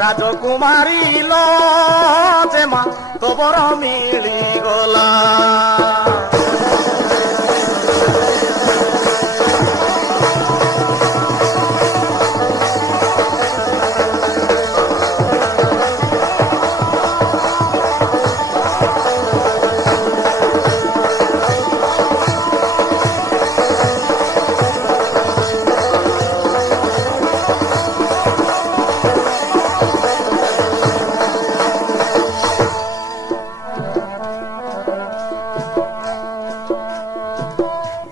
রাজকুমারী লো যে মা তোবর মিলি গলা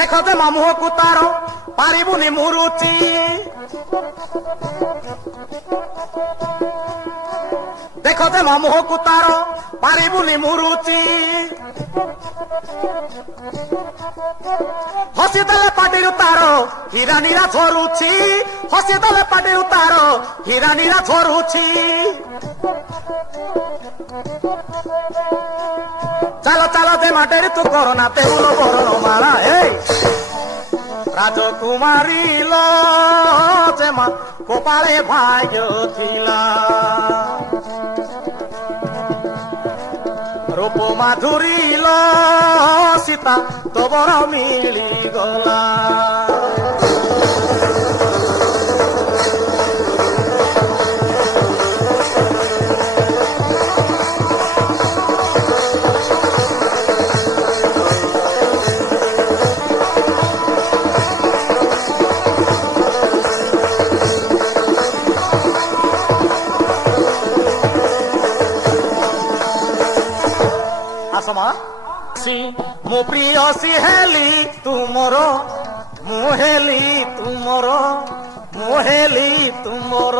ଦେଖ ଯେ ମାମୁହକୁ ତାର ପାରିବୁନି ମୁରୁଚି ଦେଖ ଯେ ମାମୁହକୁ ତାର ପାରିବୁନି ମୁରୁଚି ହସିଦେଲେ ପାଟିରୁ ତାର ହୀରା ନୀରା ଝରୁଛି ହସିଦେଲେ ପାଟିରୁ ତାର ହୀରା ନୀରା ଝରୁଛି ଚାଲ ଚାଲ ଦେ ମାଟେରେ ତୁ କରନା ତେଉଲ ବରଣ ମାଳା রাজকুমারী লো যে মা কপালে ভাগ্য ছিলা রূপ মাধুরী লো সীতা তোবর মিলি গলা ମୋ ପ୍ରିୟସୀ ହେଲି ତୁମର ମୁଁ ହେଲି ତୁମର ମୁଁ ହେଲି ତୁମର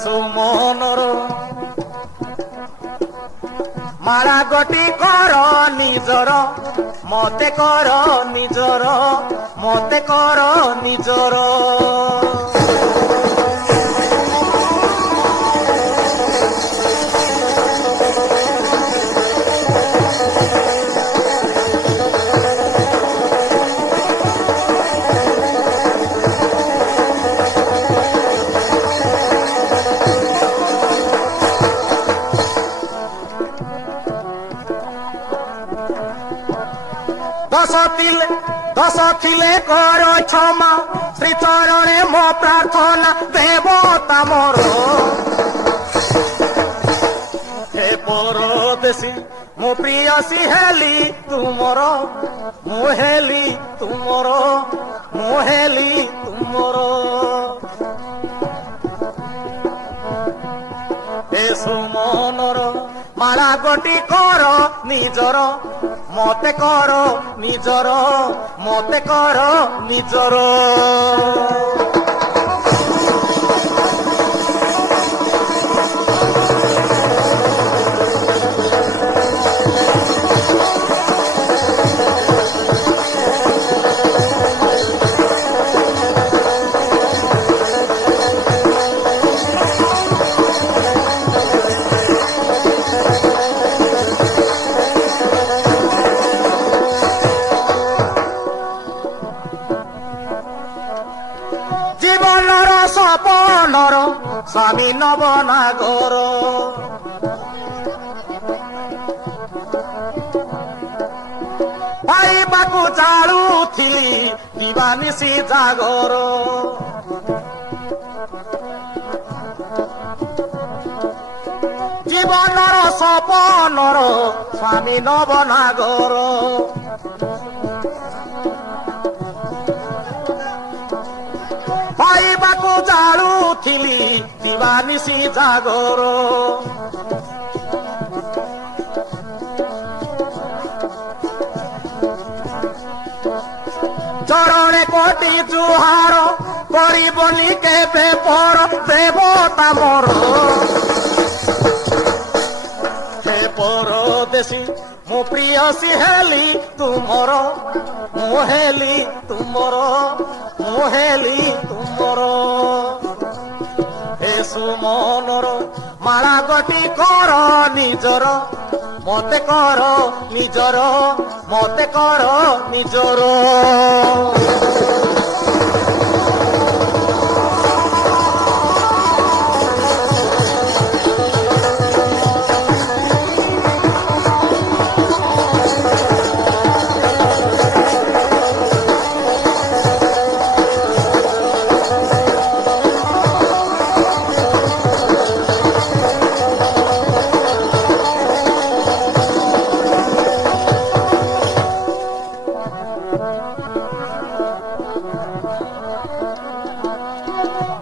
ସୁମନର ମାଳା ଗୋଟି କର ନିଜର ମତେ କର ନିଜର ମତେ କର ନିଜର দশ ଥିଲେ কর ক্ষমা শ্রীচরণে ମୋ প্রার্থনা দেবতা মোর হে পরদেশী ମୋ প্রিয়সী হেলি তুমর ମୁଁ হেলি তুমর ମୁଁ হেলি তুমর হে সুমনর মালা গোটি কর নিজর মতে কর নিজর মতে কর নিজর জীবনর সপনর স্বামী নবনাগর পাইବାକୁ ଚାଳୁଥିଲି ଦିବାନିଶି ଜାଗର জীবনর সপনর স্বামী নবনাগর পাইବାକୁ ଚାଳୁଥିଲି ଦିବାନିଶି ଜାଗର ଚରଣେ କୋଟି ଜୁହାର କରିବନି କେବେ ପର ଦେବତା ମୋର ହେ ପରଦେଶୀ ମୋ ପ୍ରିୟସୀ ହେଲି ତୁମର ମୁଁ ହେଲି ତୁମର ମୁଁ ହେଲି ତୁମର ହେ ସୁମନର ମାଳା ଗୋଟି କର ନିଜର ମତେ କର ନିଜର ମତେ କର ନିଜର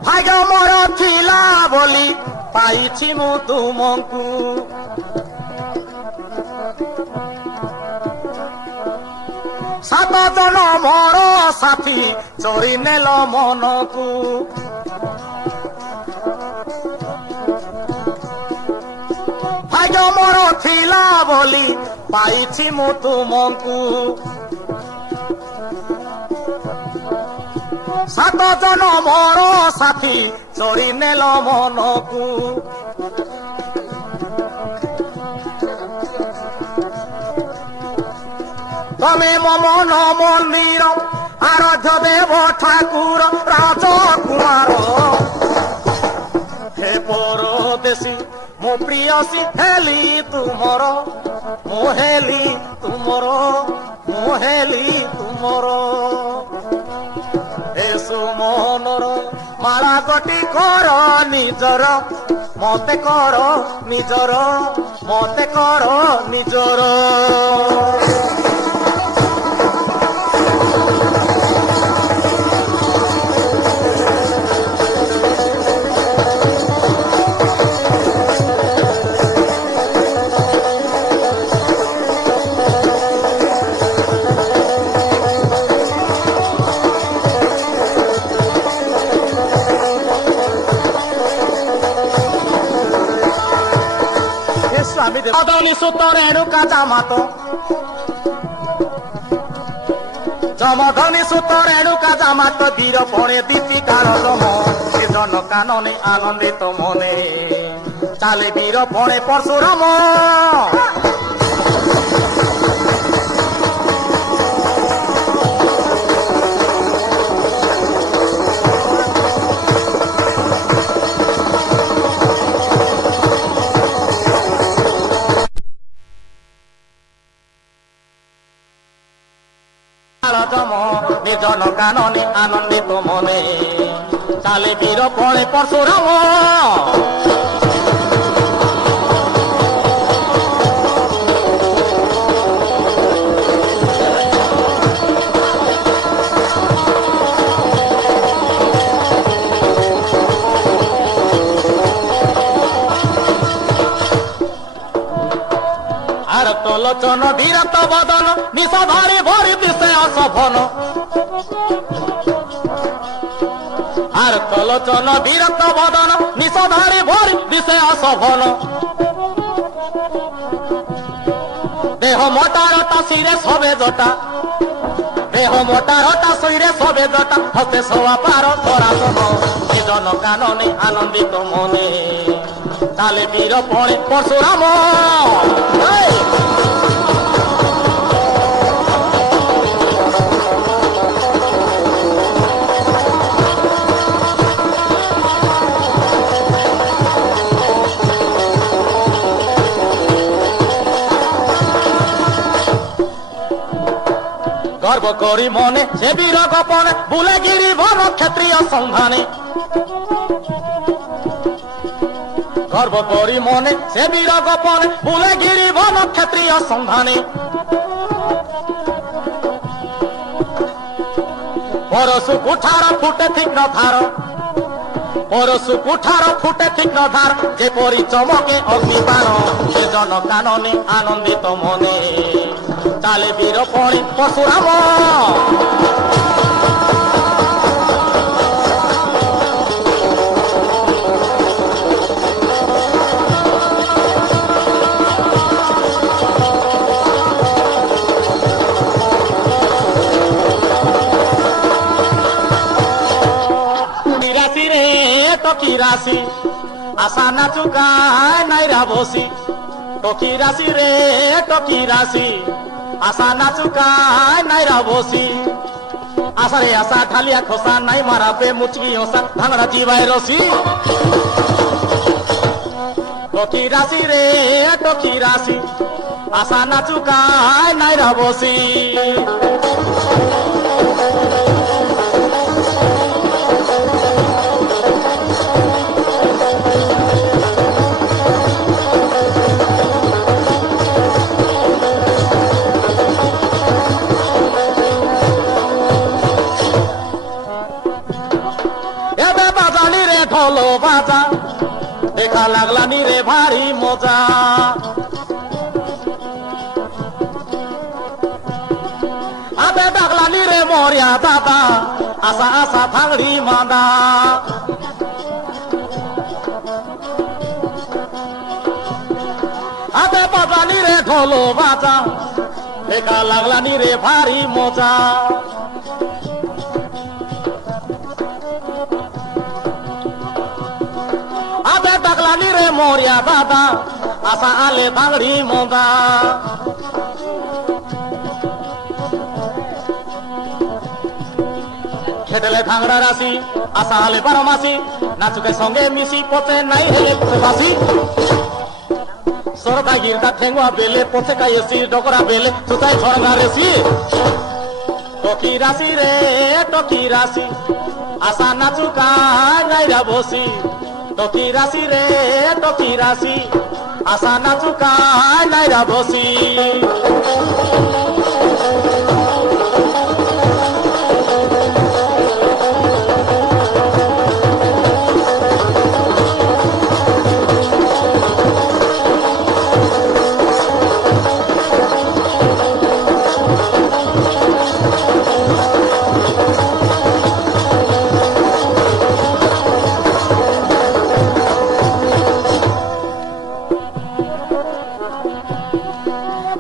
ଭାଗ୍ୟ ମୋର ଥିଲା ବୋଲି ପାଇଛି ମୁଁ ତୁମକୁ ସାତ ଜଣ ମୋର ସାଥୀ ଚୋରି ନେଲ ମନକୁ ଭାଗ୍ୟ ମୋର ଥିଲା ବୋଲି ପାଇଛି ମୁଁ ତୁମକୁ ସାତ ଜଣ ମୋର ସାଥୀ ଚୋରି ନେଲ ମନକୁ ତମେ ମୋ ମନ ମନ୍ଦିର ଆରାଧ୍ୟ ଦେବ ଠାକୁର ରାଜକୁମାର ହେ ପରଦେଶୀ ମୋ ପ୍ରିୟସୀ ହେଲି ତୁମର ମୁଁ ହେଲି ତୁମର ମୁଁ ହେଲି ତୁମର ଏ ସୁମନର ମାଳା ଗଟି କର ନିଜର ମତେ କର ନିଜର ମତେ କର ନିଜର জমধনি সুত রেণুকা জামাতো জমধনি সুত রেণুকা জামাতো বীর পণে দীপিকার জম এ জন কাননে আনন্দিত মনে চালে বীর পণে পরশুরাম নিজন কাননে আনন্দিত মনে চালে বীর পণে পরশুরাম আর তোলোচন বীরত বদন নিশাধারে ভরি দিশে অসফন আর তোলোচন বীরত বদন নিশাধারে ভরি দিশে অসফন দেহ মোটারটা শিরে সবে জটা দেহ মোটারটা শিরে সবে জটা হতে সোয়া পার ধরাতন নিজন কাননে আনন্দিত মনে চালে বীর পণে পরশুরাম গর্ব করি মনে সে বীর গোপনে বুলে গিরি বন ক্ষত্রিয় সন্ধানে গর্ব করি মনে সে বীর গোপনে বুলে গিরি বন ক্ষত্রিয় সন্ধানে পরশু কুঠার ফুটে তীক্ষ্ণ ধার পরশু কুঠার ফুটে তীক্ষ্ণ ধার যেপরি চমকে অগ্নিবাণ সে জন কাননে আনন্দিত মনে চালে বীর পণে পরশুরাম টকি রাশি আশা না চুকায় নাইরা বসি টকি রাশি রে টকি রাশি আশা না চুকায় নাইরা বসি আশারে আশা ঢালিয়া খোসা নাই মারাবে মুচকি হসা ভাঙড়া জিবাই রসি টকি রাশি রে টকি রাশি আশা না চুকায় নাইরা বসি লাগলানি রে ভারী মজা আবে ডাকলানি রে মরিয়া দাদা আসা আসা থাংড়ি মাদা আবে বাজানি রে ঢোলো বাজা দেখা লাগলানি রে ভারী মজা আবে ডাকলানি রে মরিয়া দাদা আসা আলে থাংড়ি মদা খেটেলে ভাঙড়া রাশি আসা আলে বারো মাসি নাচুকে সঙ্গে মিশি পথে নাই হেলে পথে বাসি সরদা গিরদা ঠেঙ্গুয়া বেলে পথে কাইছি ডকরা বেলে তুতাই ঝড়গা রেসি টকি রাশি রে টকি রাশি আসা নাচুকা গাইরা বসি টকি রাশি রে টকি রাশি আসা নাচুকা গাইরা বসি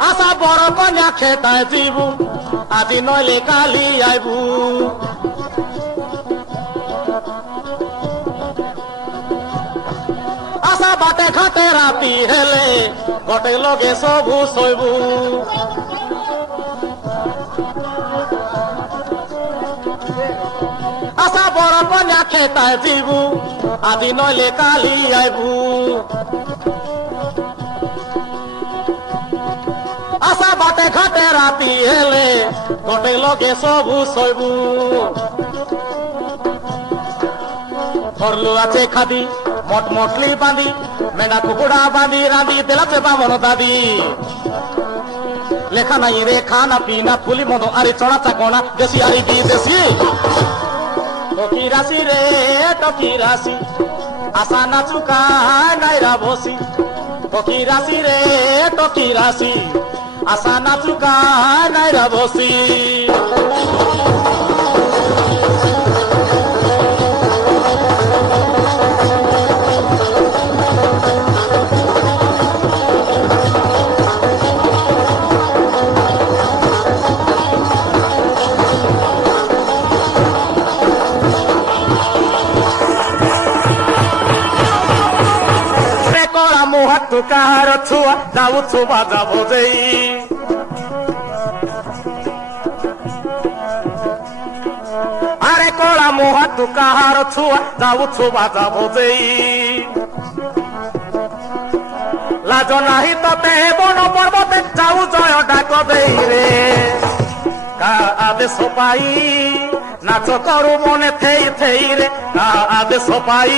আসা বড় কন্যা খেতায় যাইবু আজি নইলে কালি আইবু আসা বাটে ঘাটে রাতি হেলে গটে লগে সবু শৈবু আসা বড় কন্যা খেতায় যাইবু আজি নইলে কালি আইবু আসা বাটে ঘাটে রাতি হেলে গটে লগে সবু শৈবু ধরলু আছে খাদি মট মটলি বাঁধি মেনা কুকুড়া বাঁধি রাঁধি দেলাতে বামন দাদি লেখা নাই রে খানা পিনা ফুলি মদ আরে চড়া চাকনা দেশি আরি দি দেশি টকি রাশি রে টকি রাশি আসা নাচুকা নাইরা বসি টকি রাশি রে টকি রাশি আসা নাচুকা নাইরা বসি মুহাত কাহার ছুয়া যাউছু বাজা বজেই আরে কলা মুহাত কাহার ছুয়া যাউছু বাজা বজেই লাজ নাহি ততে বন পর্বতে যাউ জয় ডাক দেই রে কা আদেশ পাই নাচ করু মনে থেই থেই রে কা আদেশ পাই